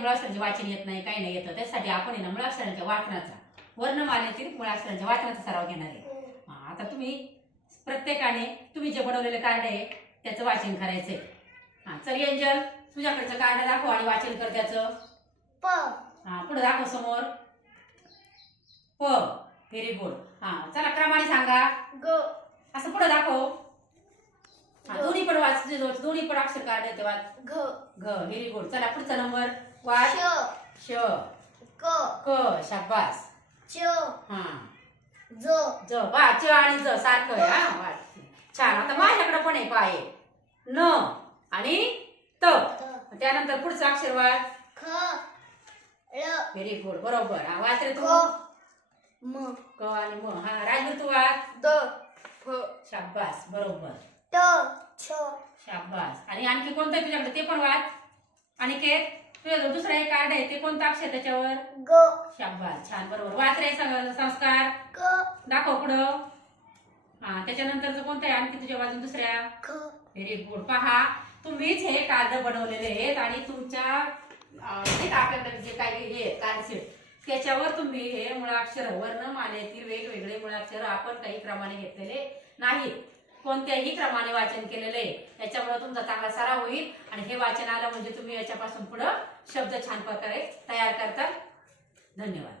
मुळाक्षरांचे वाचन येत नाही, काही नाही येतं, त्यासाठी आपण आहे ना मुळाक्षरांच्या वाचनाचा, वर्णमालेतील मुळाक्षरांच्या वाचनाचा सराव घेणार आहे. आता तुम्ही प्रत्येकाने तुम्ही जे बनवलेले कार्ड आहे त्याचं वाचन करायचंय. चल एंजल, तुझ्याकडचं कार्ड दाखव आणि वाचन कर त्याचं. प. पुढे दाखव समोर. प. Very good. चला क्रमाने सांगा. ग. असं पुढे दाखव. दोन्ही पण वाच, दोन्ही पण अक्षर कार्ड येते वाच. घ. घ. Very good. चला पुढचा नंबर वाच. श. श. क. क. शाबास. च. ज. ज. वा, च आणि ज सारखं आहे. वाच. छान. आता माझ्याकडे पण आहे पाय. न आणि त. त्यानंतर पुढचं अक्षर वाच. ख. ल. Very good. बरोबर. वाच रे तू. म. क आणि म. राजवीर तू वाच. द. फ. शाबास. बरोबर. त. छ. शाबास. आणि आणखी कोणतं आहे तुझ्याकडे ते पण वाच. अनिकेत, तुझं दुसरं एक कार्ड आहे ते कोणतं अक्षर त्याच्यावर. ग. शाबास. छान. बरोबर. वाच रे संस्कार. क. दाखव पुढं. त्याच्यानंतरचं कोणतं आहे आणखी तुझ्या बाजून दुसऱ्या. ख. Very good. पहा, तुम्हीच हे कार्ड बनवलेले आहेत आणि तुमच्या आपल्याकडे जे काही हे कार्ड सेट त्याच्यावर तुम्ही हे मुळाक्षर वर्णमालेतील वेगवेगळे मुळाक्षर आपण काही क्रमाने घेतलेले नाहीत, कोणत्याही क्रमाने वाचन केलेले. त्याच्यामुळे तुमचा चांगला सराव होईल आणि हे वाचन आलं म्हणजे तुम्ही याच्यापासून पुढे शब्द छान प्रकारे तयार करता. धन्यवाद.